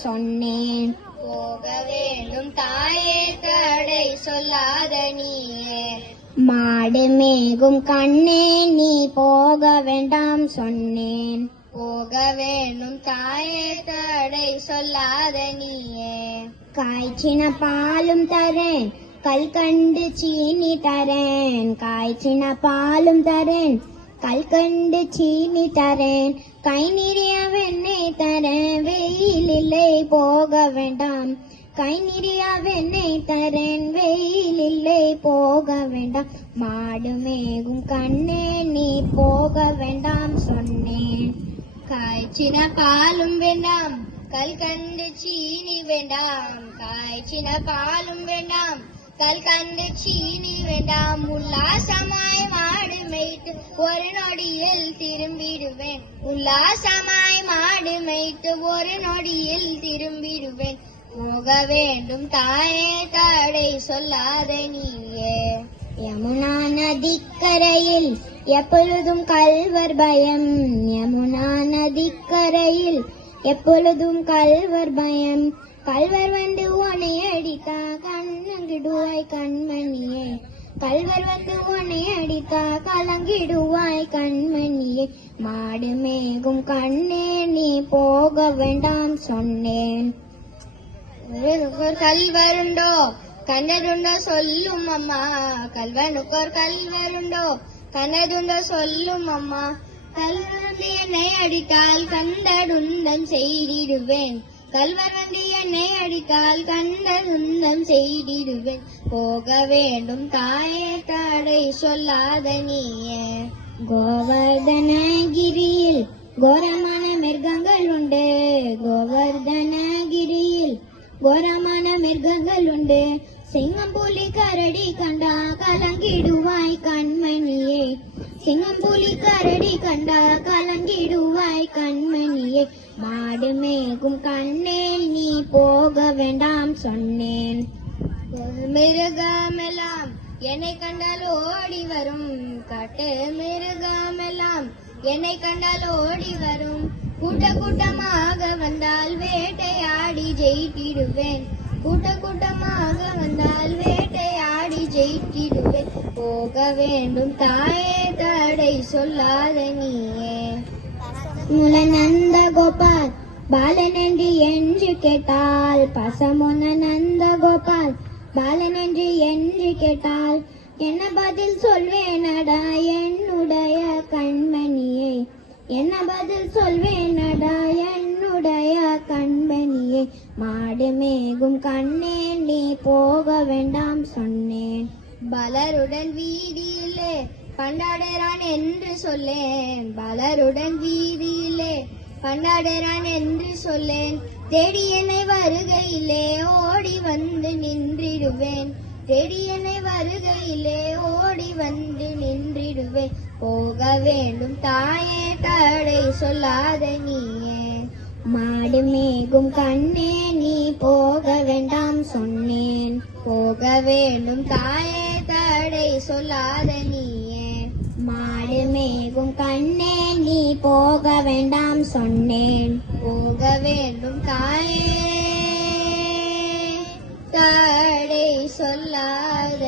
சொன்னேன். போக வேண்டும் தாயே தடை சொல்லாத நீயே. மாடு மேகும் கண்ணே நீ போக வேண்டாம் சொன்னேன். போக வேண்டும் தாயே தடை சொல்லாத நீயே. காய்ச்சின பாலும் தரேன் கல்கண்டு சீனி தரேன். காய்ச்சின பாலும் தரேன் கல்கண்டு சீனி தரேன். கை நிறைய வெண்ணெய் தரேன் வெயிலில்லை போக வேண்டாம். கை நிறைய வெண்ணெய் தரேன் வெயிலில்லை போக வேண்டாம். மாடு மேகும் கண்ணே நீ போக வேண்டாம் சொன்னேன். காய்ச்சின பாலும் வேண்டாம் கல்கண்டு சீனி வேண்டாம். காய்ச்சின பாலும் வேண்டாம் கல்கண்டு சீனி வேண்டாம். உல்லாசமாய் மாடு மேய்த்து ஒரு நொடியில் திரும்பிடுவேன். உல்லாசமாய் மாடு மேய்த்து ஒரு நொடியில் திரும்பிடுவேன். போக வேண்டும் தாயே தடை சொல்லாத நீயே. யமுனா நதிக்கரையில் எப்பொழுதும் கல்வர் பயம். யமுனா நதிக்கரையில் எப்பொழுதும் கல்வர் பயம். கல்வர் வந்து உன்னை அடித்தா கலங்கிடுவாய் கண்மணியே. கல்வர் வந்து உன்னை அடித்தா கலங்கிடுவாய் கண்மணியே. மாடு மேகும் கண்ணே நீ போக வேண்டாம் சொன்னேன். கல்வருண்டோ கண்ணதுண்டோ சொல்லும் அம்மா. கல்வனுக்கோர் கல்வருண்டோ கண்ணதுண்டோ சொல்லும் அம்மா. கல்வர் வந்து என்னை அடித்தால் கண்டடுந்தம் செய்திடுவேன். கல்வர் வந்து என்னை அடித்தால் கண்டதுந்தம் செய்திடுவேன். போக வேண்டும் தாயே தடை சொல்லாத நீயே. கோவர்தனகிரியில் கோரமான மிருகங்கள் உண்டு. கோவர்தனகிரியில் கோரமான மிருகங்கள் உண்டு. சிங்கம் புலி கரடி கண்டா கலங்கிடுவாய் கண்மணியே. சிங்கம் புலி கரடி கண்டா கலங்கிடுவாய் கண்மணியே. மாடு மேகும் கண்ணே நீ போக வேண்டாம் சொன்னேன். மிருகமெல்லாம் என்னை கண்டால் ஓடி வரும். காட்டு மிருகமெல்லாம் என்னை கண்டால் ஓடி வரும். கூட்ட கூட்டமாக வந்தால் வேட்டையாடி ஜெயித்திடுவேன். கூட்ட கூட்டமாக வந்தால் வேட்டையாடி ஜெயித்திடுவேன். போக வேண்டும் தாயே தடை சொல்லாத நீயே. முலநந்த கோபால் பாலனென்று என்று கேட்டால். பசமுன நந்த கோபால் பாலனென்று என்று கேட்டால் என்ன பதில் சொல்வேனடா என்னுடைய கண்மணியே. என்ன பதில் சொல்வேனடா என்னுடைய கண்மணியே. மாடு மேகும் கண்ணே நீ போக வேண்டாம் சொன்னேன். பலருடன் வீதியிலே பண்டாடுறான் என்று சொல்லேன். பலருடன் வீதியிலே பண்டாடுறான் என்று சொல்லேன். தேடி என்னை வருகையிலே ஓடி வந்து நின்றிடுவேன். தேடி என்னை வருகையிலே ஓடி வந்து நின்றிடுவேன். போக வேண்டும் தாயே தடை சொல்லாத நீயே. மாடு மேகும் கண்ணே நீ போக வேண்டாம் சொன்னேன். போக வேண்டும் தாயே தடை சொல்லாத நீயே. மாடு மேகும் கண்ணே நீ போக வேண்டாம் சொன்னேன். போக வேண்டும் தாயே தடை சொல்லாத